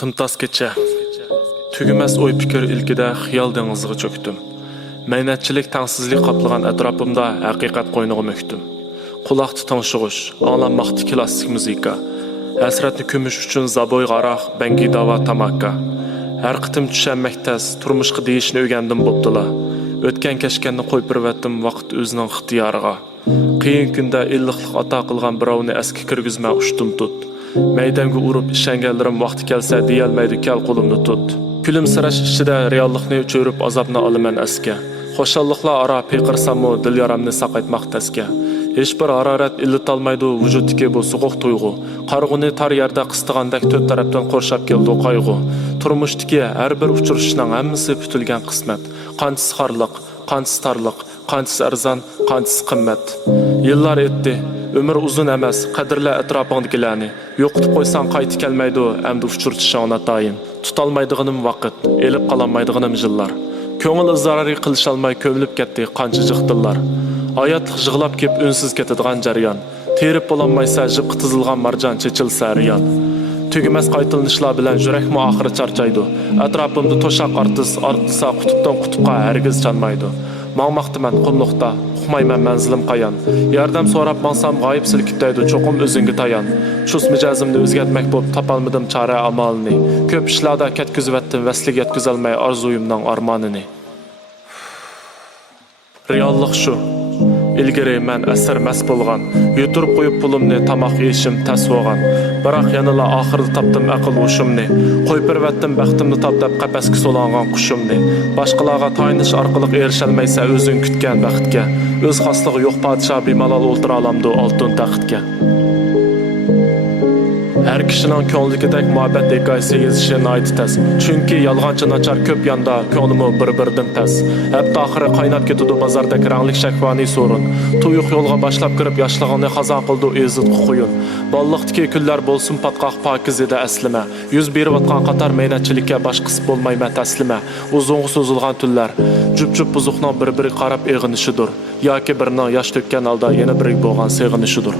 Tımtas kecha. Tügüməz oy fikir ilkide xiyal dengizige çöktüm. Meynetçilik tangsizlik kaplagan etrafımda hakikat qoynuğu möktüm. Kulaqtı tanışığış, anlanmaqtı klassik muzika. Hasratni kömüş üçün zaboy qaraq, bengi dava tamakka. Her qıtım düşənməktəz, turmuşqı deyişini ögəndim bopdula. Ötken keşkenni qoyup birvettim vaqt özünün ixtiyarıga. Qiyin günde illiqliq ata qılgan birovni eski kirgizmə uçtum tut. Meydanga urup işengenlerim vaqti kelse diyelmeydi kel kolumni tut. Külümsirash ichida reallikni cho'rib azobni olaman asga. Xo'shalliqlar ara peqirsammu dil yaramni saqaytmoq tasga. Hech bir harorat illatolmaydi vujudiki bu so'g'uq tuyg'u. Qarg'uni tar yerda qistigandek to'rt tarafdan qo'rshab keldi qayg'u. Turmushdagi har bir uchrashishning hammasi putilgan qismat. Qanchisi xorliq, qanchisi tarliq, qanchisi arzon, qanchisi qimmat. Yillar o'tdi. Ömür uzun emas, qadrla etrafındakilarni. Yo'qitib qo'ysang qaytib kelmaydi, endi uchirtishing atayin. Tutalmaydiganim vaqt, elib qalanmaydiganim yillar. Ko'ngil izarari qilisholmay ko'milib ketdi qancha jiqdillar. Hayotlik yig'lab kep unsiz ketadigan jarayon. Terib bo'lanmaysa jibqi tizilgan marjon chechilsa riyol. Tügüməz qaytılışlar bilan yurakmi oxiri charchaydi. Atrofimda to'shaq artisa qutubdan qutubqa hargiz chanmaydi. Mağmaqtiman qumluqda, uqmayman manzilim qayan. Yordam so'rab mansam g'oyib silkib deydi, cho'qim o'zingga tayan. Chus mijozimni o'zgartmak bo'lib topolmadim chora amalni. Ko'p ishlarda ketkizivatdim, vasliga yetkazolmay orzuyimning armonini. Reallik shu. İlgari men asar mas bo'lgan, yuturib qo'yib pulimni tamoq yeyishim tas bo'lgan. Biroq yanala oxirida topdim aql o'shimni. Qo'yib bervatdim baxtimni toptab qafasga solangan qushimni. Boshqalarga tayinish orqali erisholmaysa o'zing kutgan baxtga. O'z xosligi yo'q podsho bemalol o'ltira olamdi oltin taxtga. Her kişinin ko'ngligidek muhabbet hikoyasi yezishi noiti tas. Chunki yolg'onchi nachar ko'p yonda ko'nglimi bir-biridan tas. Hatto oxiri qaynab ketadi bozordagi ranglik shakvani sorun. Tuyuq yo'lga boshlab kirib yoshlig'ini xazon qildi ezit quyun. Bolliqdagi kunlar bo'lsin patqoq pokiz edi aslima. Yuz berayotgan qator meynatchilikka boshqisi bo'lmayma taslima. Uzun so'zilgan tunlar jup-jup buzuqning bir-biri qarab eg'inishidir. Yoki birning yosh to'kkan holda yana biri bo'lgan seg'inishidir.